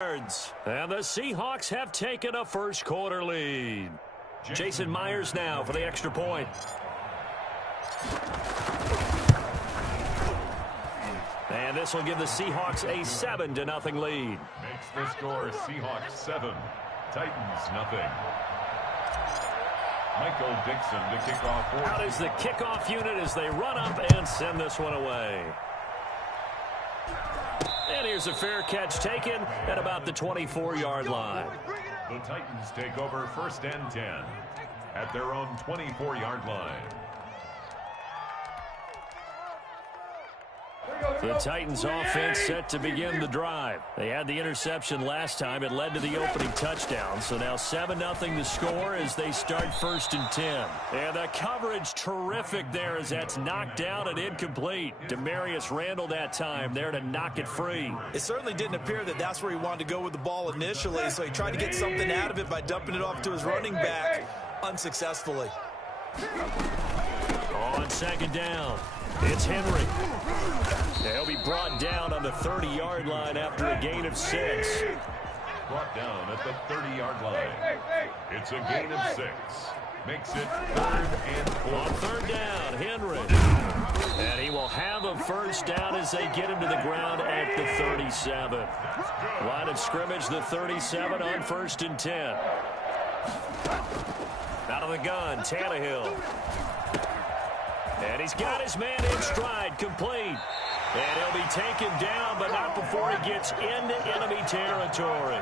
And the Seahawks have taken a first quarter lead. Jason Myers now for the extra point. And this will give the Seahawks a 7-0 lead. Makes the score Seahawks 7, Titans nothing. Michael Dixon to kick off. Out is the kickoff unit as they run up and send this one away. And here's a fair catch taken at about the 24-yard line. The Titans take over 1st and 10 at their own 24-yard line. The Titans offense set to begin the drive. They had the interception last time. It led to the opening touchdown. So now 7-0 the score as they start 1st and 10. And the coverage terrific there as that's knocked down and incomplete. Demarius Randall that time there to knock it free. It certainly didn't appear that that's where he wanted to go with the ball initially. So he tried to get something out of it by dumping it off to his running back unsuccessfully. On 2nd down, it's Henry. He'll be brought down on the 30-yard line after a gain of 6. Brought down at the 30-yard line. It's a gain of 6. Makes it 3rd and 4. On 3rd down, Henry. And he will have a first down as they get him to the ground at the 37. Line of scrimmage, the 37 on 1st and 10. Out of the gun, Tannehill. And he's got his man in stride, complete. And he'll be taken down, but not before he gets into enemy territory.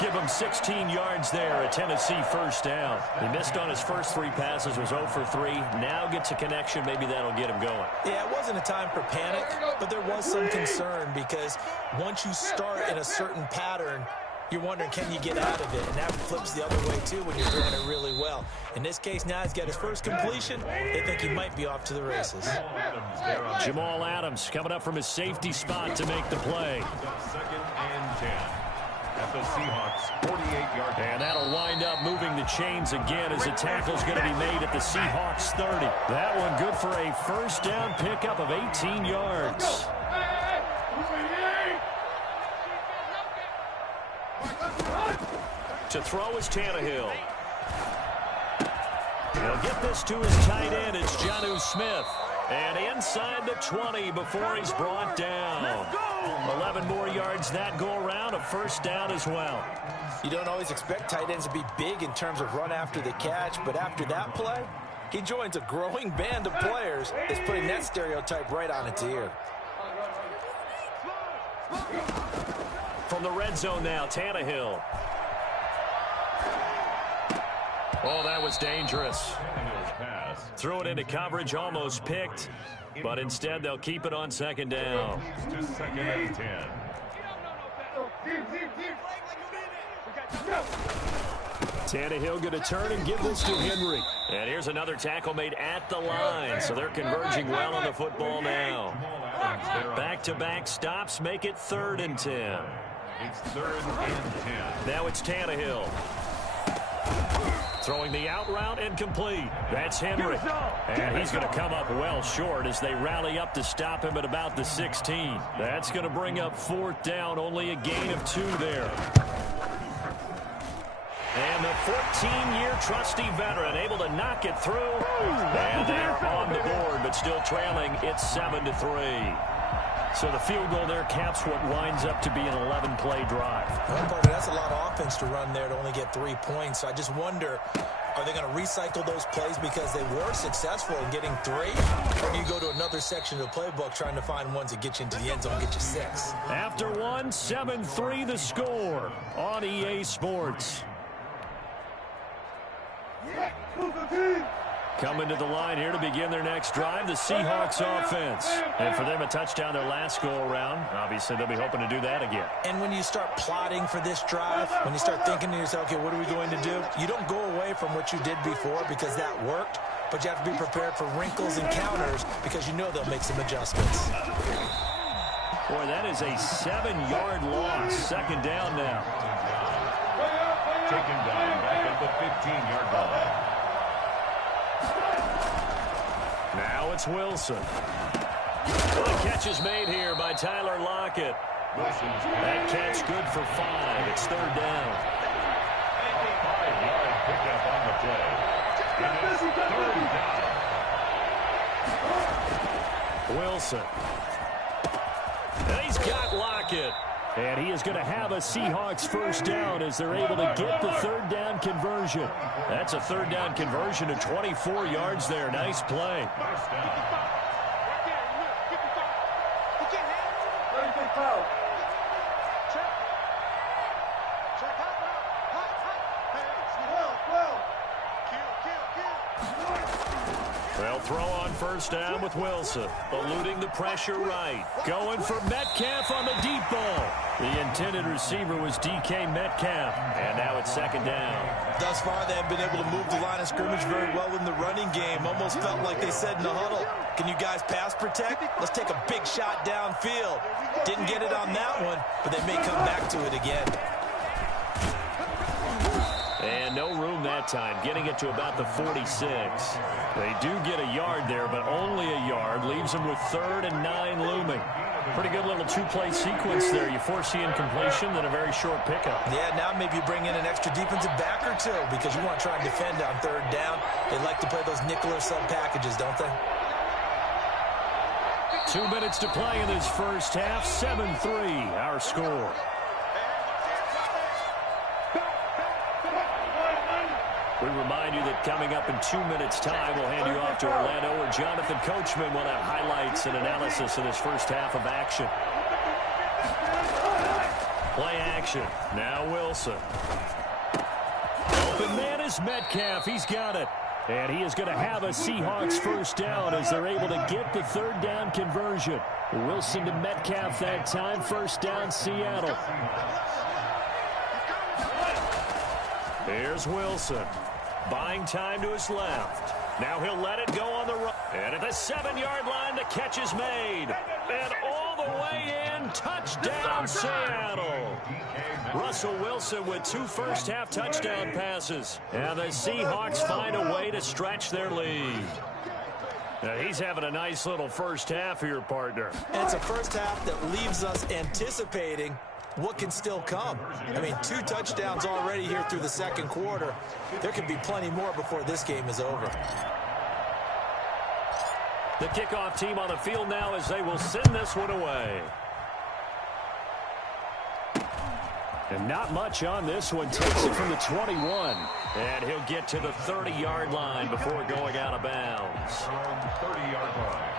Give him 16 yards there, a Tennessee first down. He missed on his first 3 passes, was 0 for 3. Now gets a connection. Maybe that'll get him going. Yeah, it wasn't a time for panic, but there was some concern because once you start in a certain pattern, you're wondering, can you get out of it? And that flips the other way, too, when you're doing it really well. In this case, now he's got his first completion. They think he might be off to the races. Jamal Adams coming up from his safety spot to make the play. 2nd and 10 at the Seahawks 48-yard line. And that'll wind up moving the chains again as the tackle's going to be made at the Seahawks 30. That one good for a first down pickup of 18 yards. To throw is Tannehill. He'll get this to his tight end. It's Jonnu Smith. And inside the 20 before he's brought down. 11 more yards that go around. A first down as well. You don't always expect tight ends to be big in terms of run after the catch, but after that play, he joins a growing band of players that's putting that stereotype right on its ear. From the red zone now, Tannehill. Oh, that was dangerous. Threw it into coverage, almost picked, but instead they'll keep it on 2nd down. To 2nd and 10. Tannehill going to turn and give this to Henry. And here's another tackle made at the line, so they're converging well on the football now. Back-to-back stops make it 3rd and 10. It's 3rd and 10. Now it's Tannehill. Throwing the out route and complete. That's Henry. And he's going to come up well short as they rally up to stop him at about the 16. That's going to bring up 4th down, only a gain of 2 there. And the 14-year trusty veteran able to knock it through. And they're on the board, but still trailing. It's 7-3. So the field goal there caps what winds up to be an 11-play drive. That's a lot of offense to run there to only get 3 points. So I just wonder, are they going to recycle those plays because they were successful in getting 3? Or do you go to another section of the playbook trying to find ones that get you into the end zone, get you 6? After 1, 7-3 the score on EA Sports. Coming to the line here to begin their next drive, the Seahawks offense. And for them, a touchdown their last go-around. Obviously, they'll be hoping to do that again. And when you start plotting for this drive, when you start thinking to yourself, okay, what are we going to do? You don't go away from what you did before because that worked, but you have to be prepared for wrinkles and counters because you know they'll make some adjustments. Boy, that is a 7-yard loss. 2nd down now. Taken down back at the 15-yard line. Now it's Wilson. Well, the catch is made here by Tyler Lockett. That catch good for 5. It's third down. A 5-yard pickup on the play. And it's third down. Wilson. And he's got Lockett. And he is going to have a Seahawks first down as they're able to get the third down conversion. That's a third down conversion to 24 yards there. Nice play. First down. They'll throw on first down with Wilson. Eluding the pressure right. Going for Metcalf on the deep ball. The intended receiver was DK Metcalf. And now it's second down. Thus far, they have been able to move the line of scrimmage very well in the running game. Almost felt like they said in the huddle, can you guys pass protect? Let's take a big shot downfield. Didn't get it on that one, but they may come back to it again. And no room that time, getting it to about the 46. They do get a yard there, but only a yard. Leaves them with 3rd and 9 looming. Pretty good little two-play sequence there. You foresee incompletion, then a very short pickup. Yeah, now maybe you bring in an extra defensive back or two because you want to try and defend on third down. They like to play those nickel or sub packages, don't they? 2 minutes to play in this first half. 7-3, our score. We remind you that coming up in 2 minutes' time, we'll hand you off to Orlando, where Jonathan Coachman will have highlights and analysis of this first half of action. Play action. Now Wilson. Open man is Metcalf. He's got it. And he is going to have a Seahawks first down as they're able to get the third down conversion. Wilson to Metcalf that time. First down, Seattle. Here's Wilson. Buying time to his left. Now he'll let it go on the run. And at the 7-yard line, the catch is made. And all the way in, touchdown, Seattle. Russell Wilson with 2 first-half touchdown passes. And the Seahawks find a way to stretch their lead. Now he's having a nice little first half here, partner. And it's a first half that leaves us anticipating what can still come. I mean, 2 touchdowns already here through the second quarter. There could be plenty more before this game is over. The kickoff team on the field now as they will send this one away. And not much on this one. Takes it from the 21. And he'll get to the 30-yard line before going out of bounds. 30-yard line.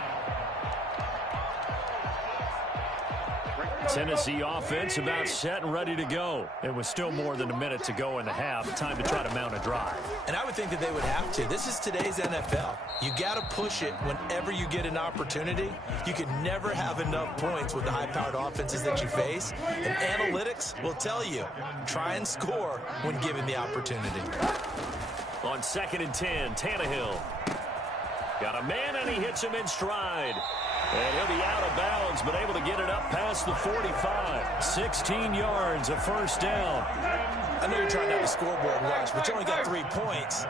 Tennessee offense about set and ready to go. It was still more than a minute to go in the half. Time to try to mount a drive. And I would think that they would have to. This is today's NFL. You got to push it whenever you get an opportunity. You can never have enough points with the high-powered offenses that you face. And analytics will tell you, try and score when given the opportunity. On 2nd and 10, Tannehill. Got a man, and he hits him in stride. And he'll be out of bounds, but able to get it up past the 45. 16 yards, a first down. I know you're trying to have a scoreboard rush, but you only got 3 points.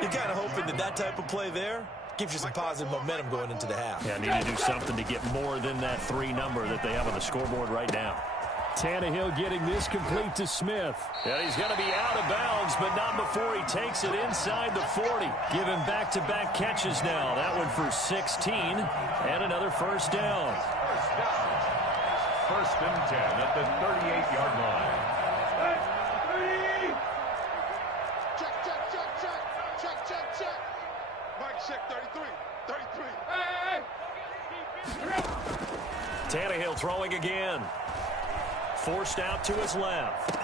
You're kind of hoping that that type of play there gives you some positive momentum going into the half. Yeah, need to do something to get more than that 3 number that they have on the scoreboard right now. Tannehill getting this complete to Smith. And he's going to be out of bounds, but not before he takes it inside the 40. Giving back-to-back catches now. That one for 16 and another first down. First and 10 at the 38-yard line. Check. Mike, check 33. Tannehill throwing again. Forced out to his left.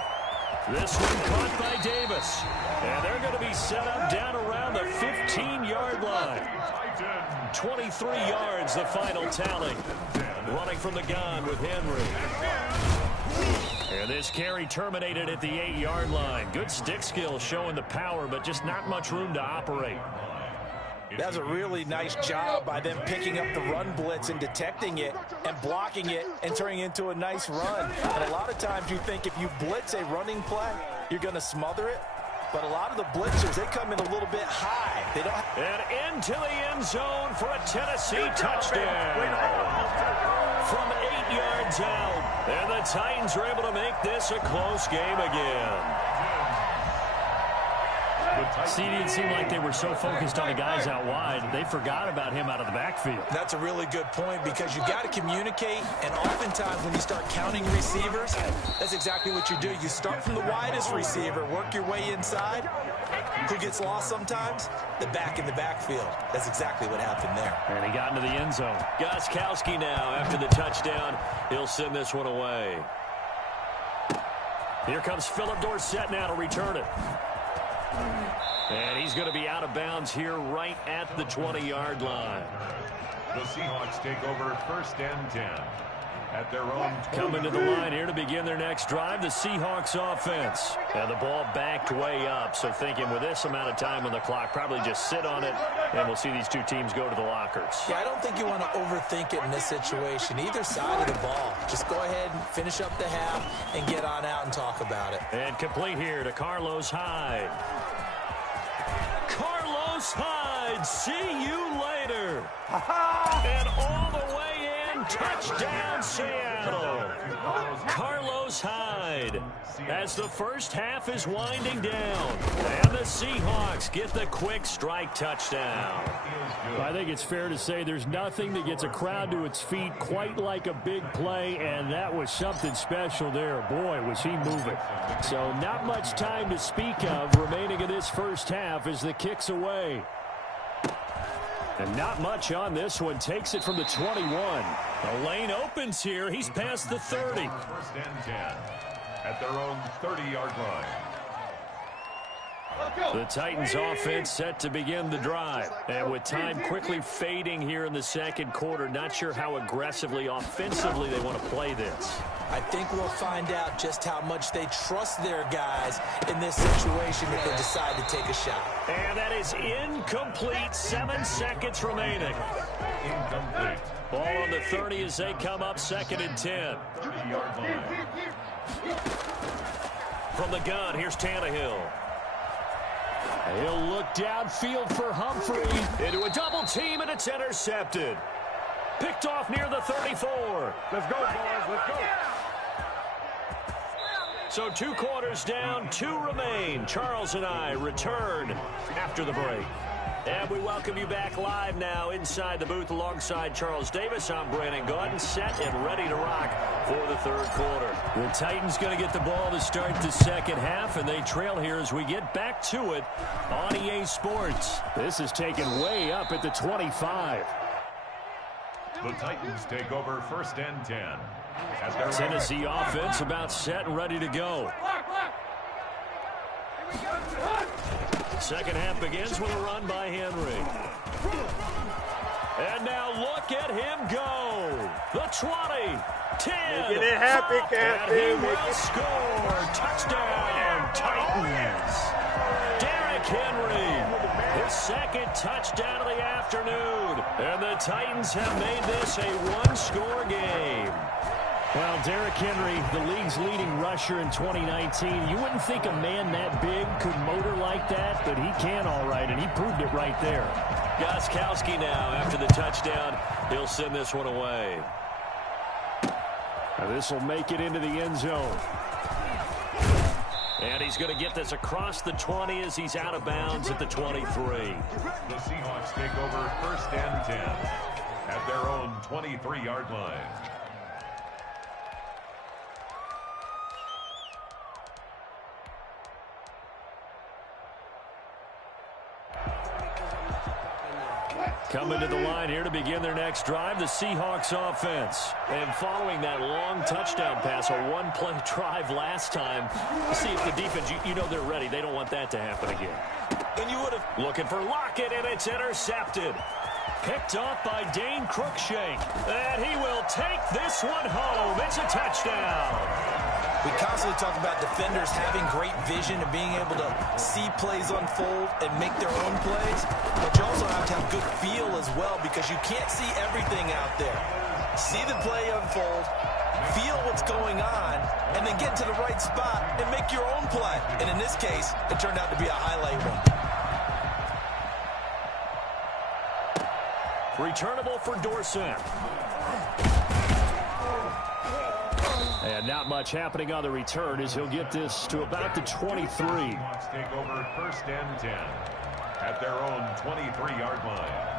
This one caught by Davis. And they're going to be set up down around the 15-yard line. 23 yards, the final tally. Running from the gun with Henry. And this carry terminated at the 8-yard line. Good stick skill showing the power, but just not much room to operate. That's a really nice job by them picking up the run blitz and detecting it and blocking it and turning it into a nice run. And a lot of times you think if you blitz a running play, you're going to smother it. But a lot of the blitzers, they come in a little bit high. They don't. And into the end zone for a Tennessee touchdown. From 8 yards out. And the Titans are able to make this a close game again. See, it didn't seem like they were so focused on the guys out wide, they forgot about him out of the backfield. That's a really good point because you've got to communicate, and oftentimes when you start counting receivers, that's exactly what you do. You start from the widest receiver, work your way inside. Who gets lost sometimes? The back in the backfield. That's exactly what happened there. And he got into the end zone. Gostkowski now, after the touchdown, he'll send this one away. Here comes Philip Dorsett now to return it. And he's going to be out of bounds here right at the 20-yard line. The Seahawks take over 1st and 10 at their own. Coming to the line here to begin their next drive, the Seahawks offense. And the ball backed way up, so thinking with this amount of time on the clock, probably just sit on it, and we'll see these two teams go to the lockers. Yeah, I don't think you want to overthink it in this situation. Either side of the ball. Just go ahead and finish up the half and get on out and talk about it. And complete here to Carlos Hyde. Carlos Hyde, see you later. And all the way in, touchdown Seattle. Carlos Hyde as the first half is winding down. And the Seahawks get the quick strike touchdown. I think it's fair to say there's nothing that gets a crowd to its feet quite like a big play, and that was something special there. Boy, was he moving. So not much time to speak of remaining in this first half as the kick's away. And not much on this one. Takes it from the 21. The lane opens here. He's past the 30. 1st and 10 at their own 30-yard line. The Titans offense set to begin the drive. And with time quickly fading here in the second quarter, not sure how aggressively, offensively they want to play this. I think we'll find out just how much they trust their guys in this situation if they decide to take a shot. And that is incomplete. 7 seconds remaining. Incomplete. Ball on the 30 as they come up 2nd and 10. 30-yard line. From the gun, here's Tannehill. He'll look downfield for Humphrey. Into a double team, and it's intercepted. Picked off near the 34. Let's go, boys. Let's go. So 2 quarters down, 2 remain. Charles and I return after the break. And we welcome you back live now inside the booth alongside Charles Davis. I'm Brandon Gaudin, set and ready to rock for the 3rd quarter. The Titans going to get the ball to start the second half, and they trail here as we get back to it on EA Sports. This is taken way up at the 25. The Titans take over 1st and 10. At their Tennessee offense about set and ready to go. Second half begins with a run by Henry. And now look at him go. The 20, 10. Making it happy, and he will score. Touchdown, Titans. Derrick Henry, his 2nd touchdown of the afternoon. And the Titans have made this a 1-score game. Well, Derrick Henry, the league's leading rusher in 2019. You wouldn't think a man that big could motor like that, but he can all right, and he proved it right there. Gostkowski now, after the touchdown, he'll send this one away. Now this will make it into the end zone. And he's going to get this across the 20 as he's out of bounds at the 23. The Seahawks take over 1st and 10 at their own 23-yard line. Coming to the line here to begin their next drive, the Seahawks offense. And following that long touchdown pass, a 1-play drive last time, see if the defense, you know they're ready. They don't want that to happen again. And you would have... Looking for Lockett, and it's intercepted. Picked off by Dane Cruikshank. And he will take this one home. It's a touchdown. We constantly talk about defenders having great vision and being able to see plays unfold and make their own plays. But you also have to have good feel as well because you can't see everything out there. See the play unfold, feel what's going on, and then get to the right spot and make your own play. And in this case, it turned out to be a highlight one. Returnable for Dorsett. And not much happening on the return as he'll get this to about the 23. Seahawks take over 1st and 10 at their own 23-yard line.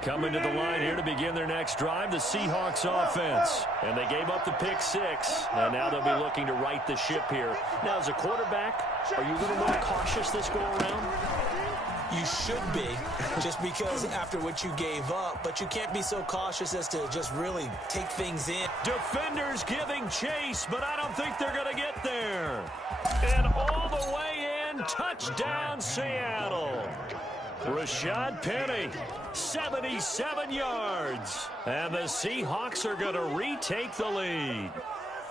Coming to the line here to begin their next drive, the Seahawks offense. And they gave up the pick 6, and now they'll be looking to right the ship here. Now, as a quarterback, are you a little more cautious this go-around? You should be, just because after what you gave up, but you can't be so cautious as to just really take things in. Defenders giving chase, but I don't think they're going to get there. And all the way in, touchdown Seattle. Rashad Penny, 77 yards. And the Seahawks are going to retake the lead.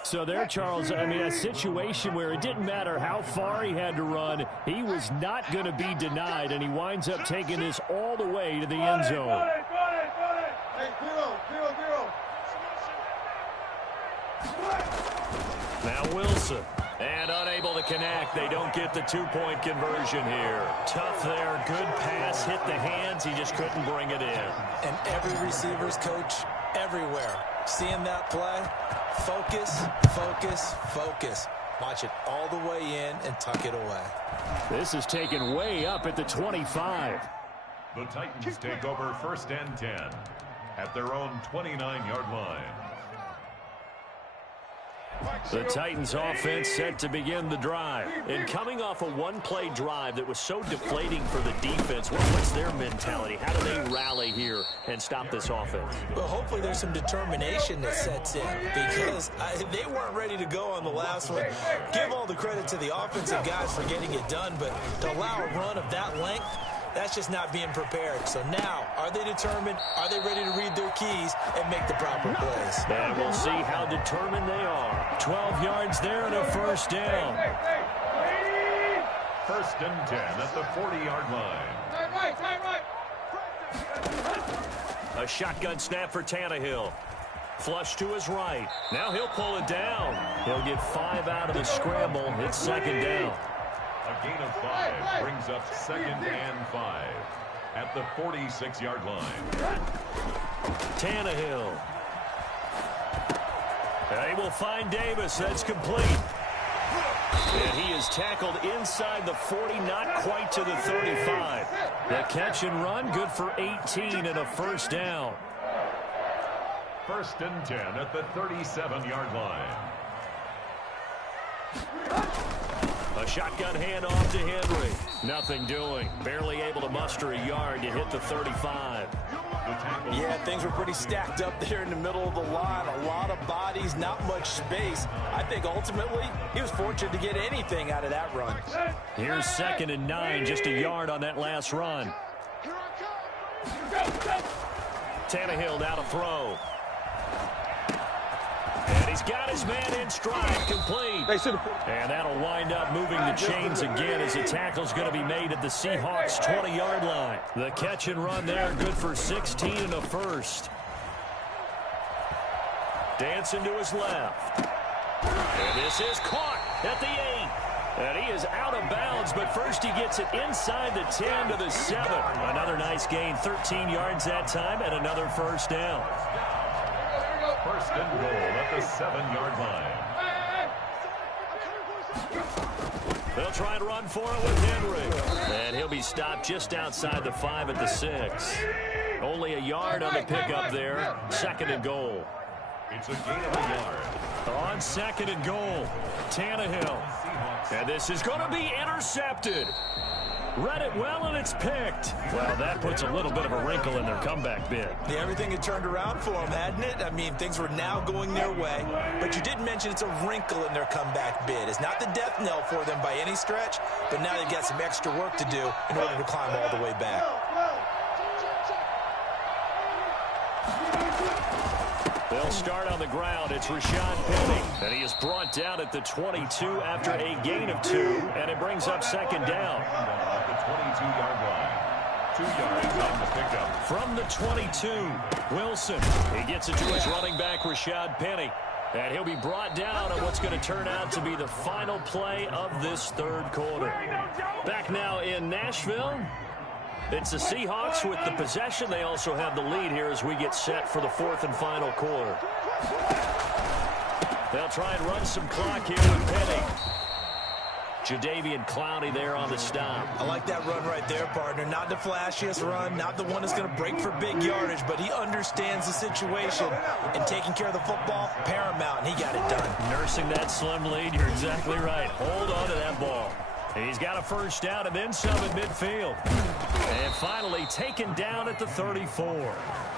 So there, Charles, I mean, a situation where it didn't matter how far he had to run, he was not going to be denied, and he winds up taking this all the way to the end zone. Now Wilson, and unable to connect. They don't get the 2-point conversion here. Tough there, good pass, hit the hands, he just couldn't bring it in. And every receiver's coach everywhere, seeing that play, focus, focus, focus. Watch it all the way in and tuck it away. This is taken way up at the 25. The Titans take over 1st and 10 at their own 29-yard line. The Titans offense set to begin the drive. And coming off a one-play drive that was so deflating for the defense, what's their mentality? How do they rally here and stop this offense? Well, hopefully there's some determination that sets in, because they weren't ready to go on the last one. Give all the credit to the offensive guys for getting it done, but to allow a run of that length, that's just not being prepared. So now, are they determined? Are they ready to read their keys and make the proper plays? And we'll see how determined they are. 12 yards there and a 1st down. 1st and 10 at the 40-yard line. A shotgun snap for Tannehill. Flush to his right. Now he'll pull it down. He'll get 5 out of the scramble. It's 2nd down. A gain of 5 brings up 2nd and 5 at the 46-yard line. Tannehill. They will find Davis. That's complete. And he is tackled inside the 40, not quite to the 35. The catch and run, good for 18 and a 1st down. 1st and 10 at the 37-yard line. A shotgun handoff to Henry. Nothing doing. Barely able to muster a yard to hit the 35. Yeah, things were pretty stacked up there in the middle of the line. A lot of bodies, not much space. I think ultimately he was fortunate to get anything out of that run. Here's 2nd and 9, just a yard on that last run. Tannehill now to throw. And he's got his man in stride, complete. And that'll wind up moving the chains again as the tackle's going to be made at the Seahawks' 20-yard line. The catch and run there, good for 16 and a 1st. Dancing to his left. And this is caught at the 8. And he is out of bounds, but first he gets it inside the 10 to the 7. Another nice gain, 13 yards that time, and another 1st down. 1st and goal at the 7-yard line. They'll try and run for it with Henry. And he'll be stopped just outside the 5 at the 6. Only a yard on the pickup there. 2nd and goal. It's a gain of a yard. On 2nd and goal, Tannehill. And this is going to be intercepted. Read it well, and it's picked. Well, that puts a little bit of a wrinkle in their comeback bid. Yeah, everything had turned around for them, hadn't it? I mean, things were now going their way. But you did mention it's a wrinkle in their comeback bid. It's not the death knell for them by any stretch, but now they've got some extra work to do in order to climb all the way back. They'll start on the ground. It's Rashad Penny. And he is brought down at the 22 after a gain of 2. And it brings up 2nd down. At the 22-yard line. 2 yards on the pickup. From the 22, Wilson. He gets it to his running back, Rashad Penny. And he'll be brought down on what's going to turn out to be the final play of this 3rd quarter. Back now in Nashville. It's the Seahawks with the possession. They also have the lead here as we get set for the fourth and final quarter. They'll try and run some clock here with Penny. Jadeveon Clowney there on the stop. I like that run right there, partner. Not the flashiest run, not the one that's going to break for big yardage, but he understands the situation, and taking care of the football, paramount, and he got it done. Nursing that slim lead, you're exactly right. Hold on to that ball. He's got a first down and then some at midfield. And finally taken down at the 34.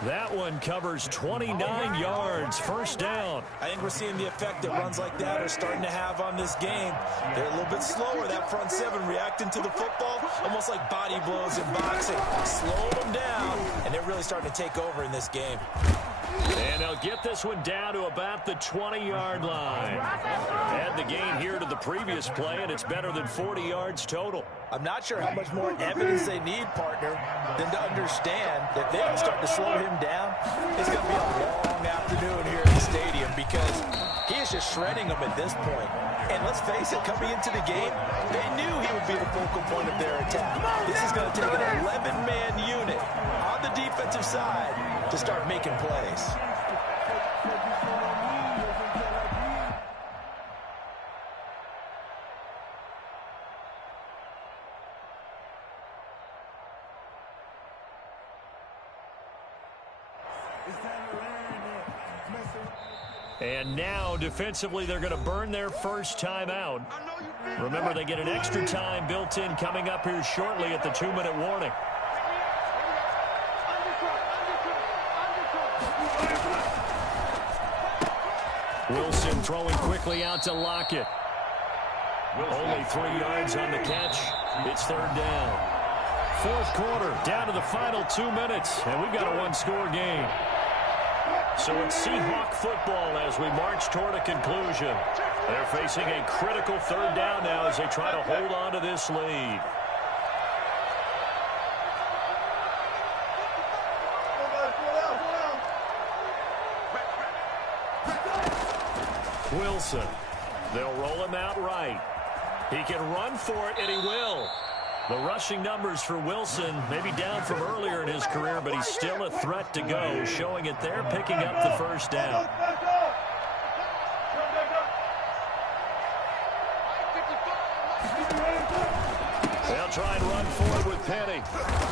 That one covers 29 yards, first down. I think we're seeing the effect that runs like that are starting to have on this game. They're a little bit slower, that front seven, reacting to the football, almost like body blows in boxing. Slow them down, and they're really starting to take over in this game. And they'll get this one down to about the 20-yard line. Add the gain here to the previous play, and it's better than 40 yards total. I'm not sure how much more evidence they need, partner, than to understand that they don't start to slow him down. It's going to be a long afternoon here at the stadium because he is just shredding them at this point. And let's face it, coming into the game, they knew he would be the focal point of their attack. This is going to take an 11-man unit on the defensive side to start making plays. And now, defensively, they're going to burn their first timeout. Remember, they get an extra time built in coming up here shortly at the 2-minute warning. Wilson throwing quickly out to Lockett. Only 3 yards on the catch. It's third down. Fourth quarter, down to the final 2 minutes, and we've got a one-score game. So it's Seahawk football as we march toward a conclusion. They're facing a critical third down now as they try to hold on to this lead. Wilson. They'll roll him out right. He can run for it, and he will. The rushing numbers for Wilson may be down from earlier in his career, but he's still a threat to go, showing it there, picking up the first down. They'll try and run forward with Penny.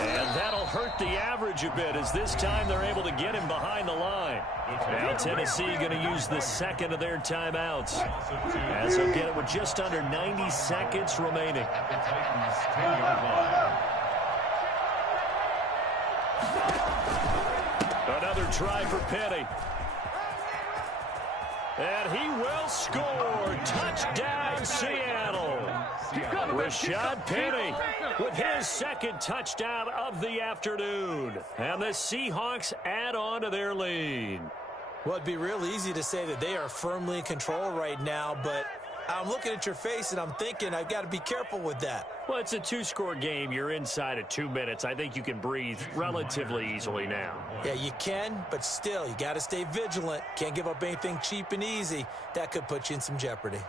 And that'll hurt the average a bit as this time they're able to get him behind the line. Now Tennessee going to use the second of their timeouts as they'll get it with just under 90 seconds remaining. Another try for Penny. And he will score. Touchdown, Seattle. Rashad Penny with his second touchdown of the afternoon. And the Seahawks add on to their lead. Well, it'd be real easy to say that they are firmly in control right now, but I'm looking at your face and I'm thinking I've got to be careful with that. Well, it's a two-score game. You're inside of 2 minutes. I think you can breathe relatively easily now. Yeah, you can, but still, you got to stay vigilant. Can't give up anything cheap and easy. That could put you in some jeopardy.